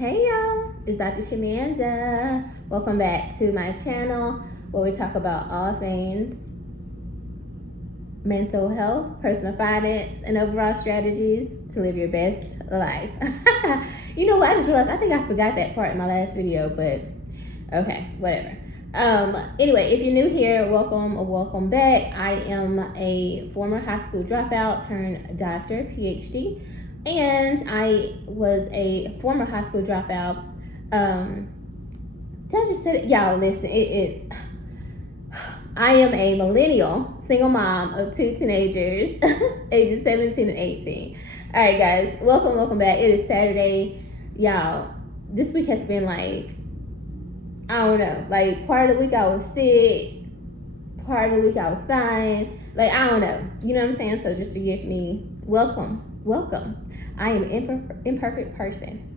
Hey y'all, it's Dr. Shamanda. Welcome back to my channel where we talk about all things mental health, personal finance, and overall strategies to live your best life. You know what? I just realized I think I forgot that part in my last video, but okay, whatever. Anyway, if you're new here, welcome or welcome back. I am a former high school dropout turned doctor, PhD. And I was a former high school dropout. Did I just say it? Y'all, listen, it is. I am a millennial, single mom of two teenagers, ages 17 and 18. All right, guys, welcome back. It is Saturday. Y'all, this week has been like, I don't know, like part of the week I was sick, part of the week I was fine. Like, I don't know. You know what I'm saying? So just forgive me. Welcome. I am an imperfect person.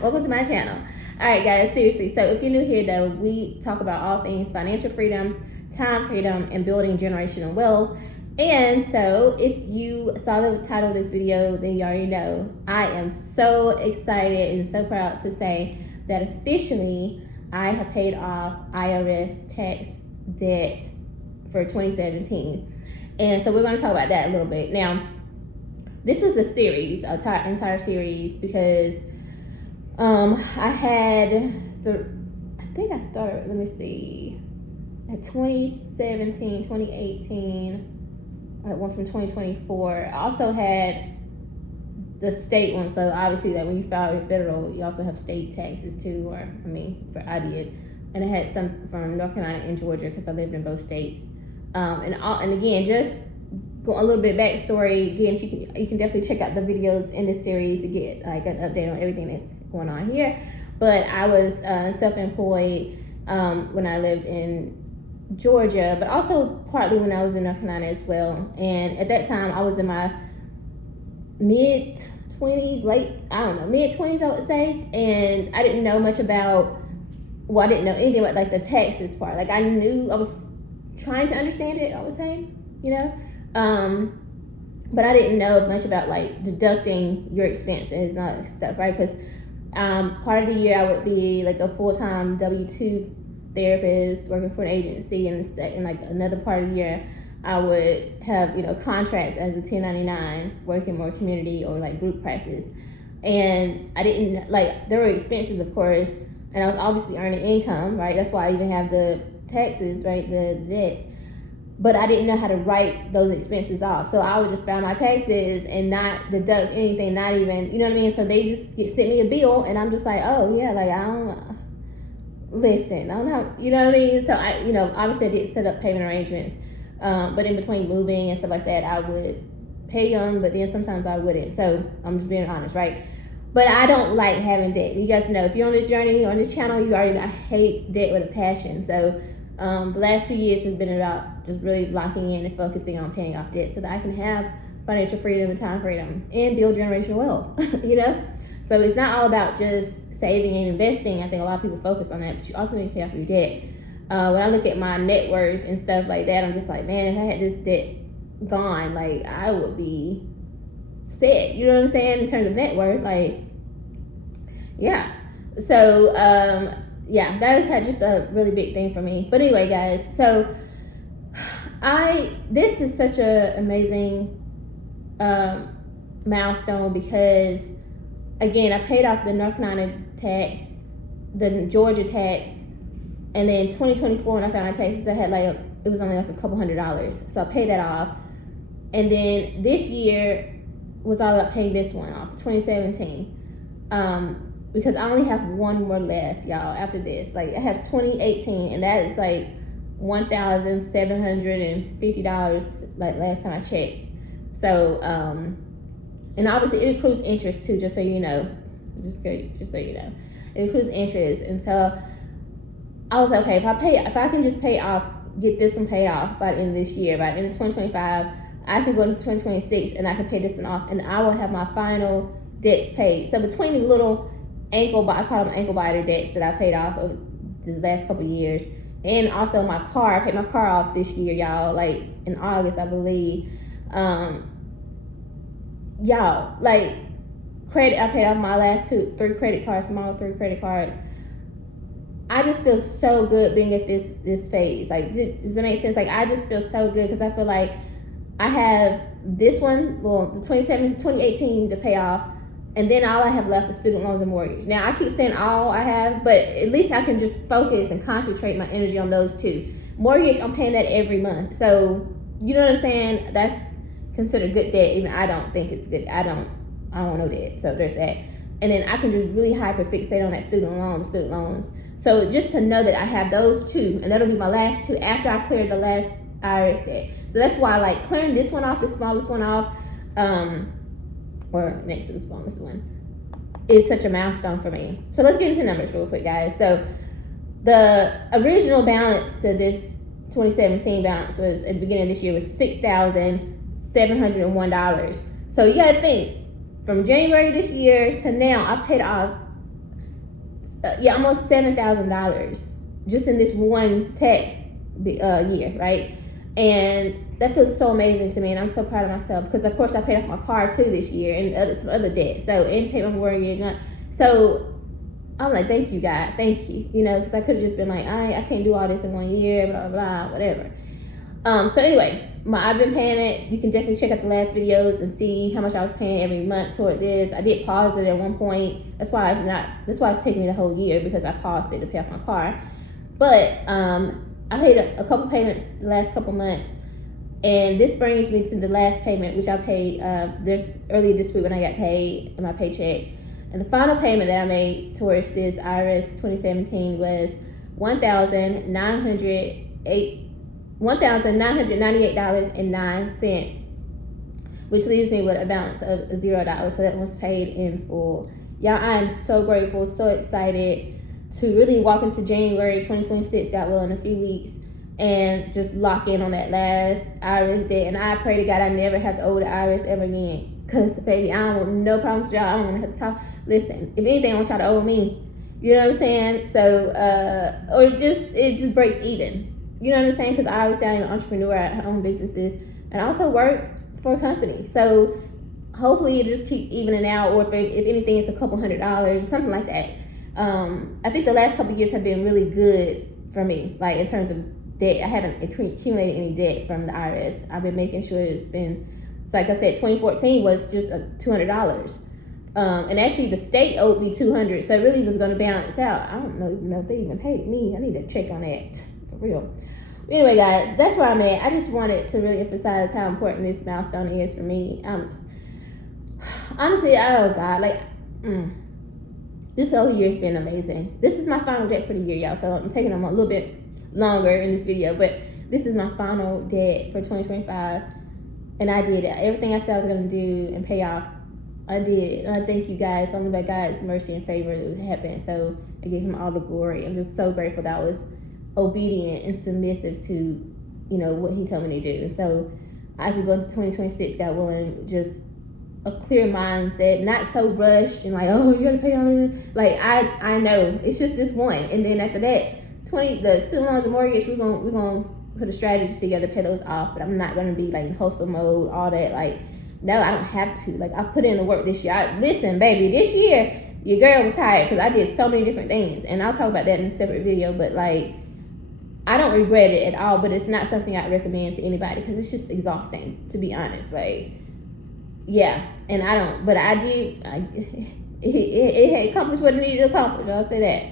Welcome to my channel. All right, guys, seriously. So if you're new here, though, we talk about all things financial freedom, time freedom, and building generational wealth. And so if you saw the title of this video, then you already know I am so excited and so proud to say that officially I have paid off IRS tax debt for 2017. And so we're going to talk about that a little bit. Now, this was a series, an entire series, because I think I started, let me see, at 2017, 2018, I went from 2024. I also had the state one, so obviously that when you file your federal, you also have state taxes too, I did. And I had some from North Carolina and Georgia because I lived in both states. And again, just go a little bit backstory. Again, if you can definitely check out the videos in this series to get like an update on everything that's going on here. But I was self-employed when I lived in Georgia, but also partly when I was in North Carolina as well. And at that time, I was in my mid-20s, mid-20s, I would say. And I didn't know much about, I didn't know anything about like the taxes part. Like I was trying to understand it, I would say, you know. But I didn't know much about like deducting your expenses and all that stuff, right? Because part of the year I would be like a full-time W-2 therapist working for an agency, and like another part of the year I would have, you know, contracts as a 1099 working more community or like group practice. And I didn't, like, there were expenses, of course, and I was obviously earning income, right? That's why I even have the taxes, right, the debts. But I didn't know how to write those expenses off. So I would just file my taxes and not deduct anything, not even, you know what I mean? So they just sent me a bill and I'm just like, oh yeah, like I don't know, you know what I mean? So I, you know, obviously I did set up payment arrangements. But in between moving and stuff like that, I would pay them, but then sometimes I wouldn't. So I'm just being honest, right? But I don't like having debt. You guys know, if you're on this journey, on this channel, you already know I hate debt with a passion. So the last few years has been about just really locking in and focusing on paying off debt so that I can have financial freedom and time freedom and build generational wealth, you know? So it's not all about just saving and investing. I think a lot of people focus on that, but you also need to pay off your debt. When I look at my net worth and stuff like that, I'm just like, man, if I had this debt gone, like I would be set, you know what I'm saying? In terms of net worth, like, yeah. So, yeah, that was just a really big thing for me. But anyway, guys, so this is such an amazing milestone because, again, I paid off the North Carolina tax, the Georgia tax, and then 2024 when I found my taxes, I had it was only like a couple $100s. So I paid that off. And then this year was all about paying this one off, 2017. Because I only have one more left, y'all, after this. Like, I have 2018, and that is like $1,750, like last time I checked. So, and obviously it accrues interest too, just so you know. Just so you know. It accrues interest. And so I was like, okay, if I can just get this one paid off by the end of this year, by the end of 2025, I can go into 2026 and I can pay this one off, and I will have my final debts paid. So between the little I call them ankle biter debts that I paid off of this last couple of years, and also my car, I paid my car off this year, y'all, like in August, I believe. Y'all, like I paid off my last three credit cards, small 3 credit cards. I just feel so good being at this phase. Like, does that make sense? Like, I just feel so good because I feel like I have this one, well, the 2018 to pay off, and then all I have left is student loans and mortgage. Now, I keep saying all I have, but at least I can just focus and concentrate my energy on those two. Mortgage, I'm paying that every month. So, you know what I'm saying? That's considered good debt. Even I don't think it's good. I don't know that. So, there's that. And then I can just really hyper fixate on that student loans. So, just to know that I have those two, and that'll be my last two after I clear the last IRS debt. So that's why, like, clearing this one off, the smallest one off, or next to the smallest one, is such a milestone for me. So let's get into numbers real quick, guys. So the original balance to this 2017 balance was at the beginning of this year was $6,701. So you gotta think, from January this year to now, I paid off almost $7,000 just in this one tax year, right? And that feels so amazing to me, and I'm so proud of myself because, of course, I paid off my car too this year and some other debt. So, and paid my mortgage. So I'm like, thank you, God, thank you. You know, because I could have just been like, I can't do all this in 1 year, blah blah, whatever. So anyway, I've been paying it. You can definitely check out the last videos and see how much I was paying every month toward this. I did pause it at one point. That's why it's taking me the whole year, because I paused it to pay off my car. But I paid a couple payments the last couple months, and this brings me to the last payment, which I paid earlier this week when I got paid in my paycheck. And the final payment that I made towards this IRS 2017 was $1,998.09, which leaves me with a balance of $0. So that was paid in full. Y'all, I am so grateful, so excited to really walk into January 2026, God willing, in a few weeks, and just lock in on that last IRS debt. And I pray to God I never have to owe the IRS ever again. Because, baby, I don't want no problems with y'all. I don't want to have to talk. Listen, if anything, I want y'all to owe me. You know what I'm saying? So, or it just breaks even. You know what I'm saying? Because I always say I'm an entrepreneur. I own businesses. And I also work for a company. So, hopefully, it just keep evening out. Or if anything, it's a couple $100 or something like that. I think the last couple of years have been really good for me, like in terms of debt. I haven't accumulated any debt from the IRS. I've been making sure it's been, so like I said, 2014 was just $200. And actually the state owed me $200, so it really was going to balance out. I don't know if they even paid me. I need to check on that, for real. Anyway, guys, that's where I'm at. I just wanted to really emphasize how important this milestone is for me. Honestly, oh God, like, this whole year's been amazing. This is my final debt for the year, y'all. So I'm taking them a little bit longer in this video, but this is my final debt for 2025. And I did it. Everything I said I was going to do and pay off, I did. And I thank you guys. Only by God's mercy and favor it happened. So I give him all the glory. I'm just so grateful that I was obedient and submissive to, you know, what he told me to do. And so I can go into 2026, God willing, just a clear mindset, not so rushed and like, oh, you gotta pay all this. Like, I know it's just this one, and then after that, the student loans and mortgage, we're gonna put a strategy together, pay those off. But I'm not gonna be like in hustle mode, all that. Like, no, I don't have to. Like, I put in the work this year. Listen, baby, this year your girl was tired because I did so many different things, and I'll talk about that in a separate video. But like, I don't regret it at all. But it's not something I recommend to anybody because it's just exhausting, to be honest. Like, yeah, and I don't, but I did, it accomplished what it needed to accomplish, I'll say that.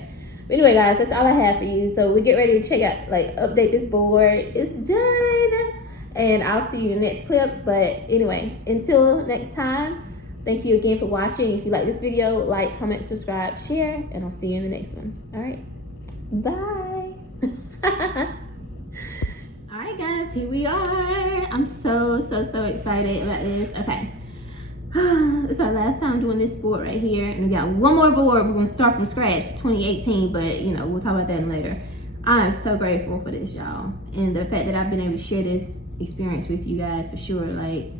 But anyway, guys, that's all I have for you. So we get ready to check out, like, update this board. It's done, and I'll see you in the next clip. But anyway, until next time, thank you again for watching. If you like this video, like, comment, subscribe, share, and I'll see you in the next one. All right, bye. All right, guys, here we are. I'm so excited about this. Okay. It's our last time doing this board right here, and we got one more board. We're gonna start from scratch, 2018, but you know, we'll talk about that later. I am so grateful for this, y'all, and the fact that I've been able to share this experience with you guys, for sure. Like,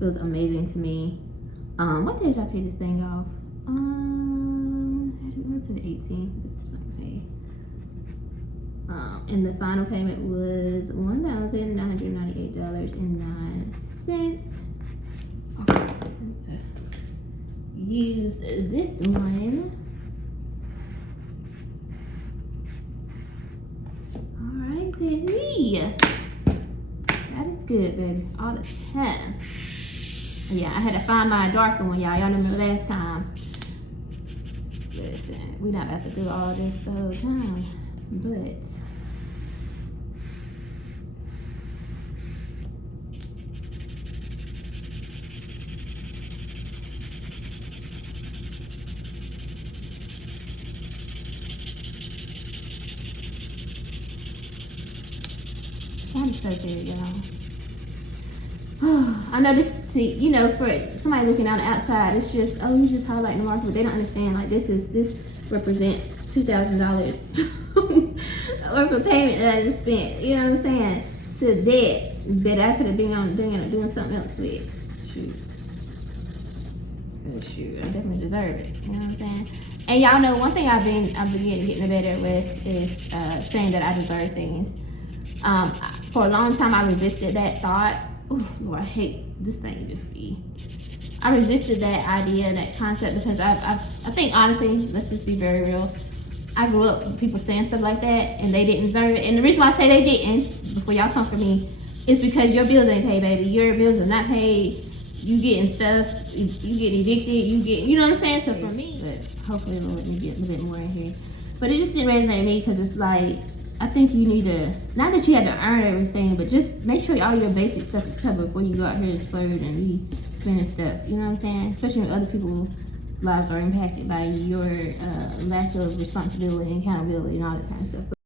it was amazing to me. What day did I pay this thing off? What's the 18th? This is my pay. And the final payment was $1,998.09. use this one. Alright, baby. That is good, baby. All the time. Yeah, I had to find my darker one, y'all. Y'all remember last time. Listen, we not about to do all this the whole time, but that is so good, y'all. I know this, you know, for somebody looking on the outside, it's just, oh, you just highlighting the market, but they don't understand, like, this represents $2,000 worth of payment that I just spent, you know what I'm saying, to debt that I could have been on doing something else with. Shoot, I definitely deserve it, you know what I'm saying? And y'all know one thing I've been getting better with is saying that I deserve things. For a long time I resisted that thought. Ooh, Lord, I hate this thing I resisted that idea and that concept because I think honestly, let's just be very real, I grew up with people saying stuff like that and they didn't deserve it. And the reason why I say they didn't, before y'all come for me, is because your bills ain't paid, baby. Your bills are not paid. You getting stuff, you get evicted, you know what I'm saying? So for me, but hopefully Lord, we get a little bit more in here. But it just didn't resonate with me because it's like, I think you need to, not that you had to earn everything, but just make sure all your basic stuff is covered before you go out here and splurge and be spending stuff. You know what I'm saying? Especially when other people's lives are impacted by your lack of responsibility and accountability and all that kind of stuff.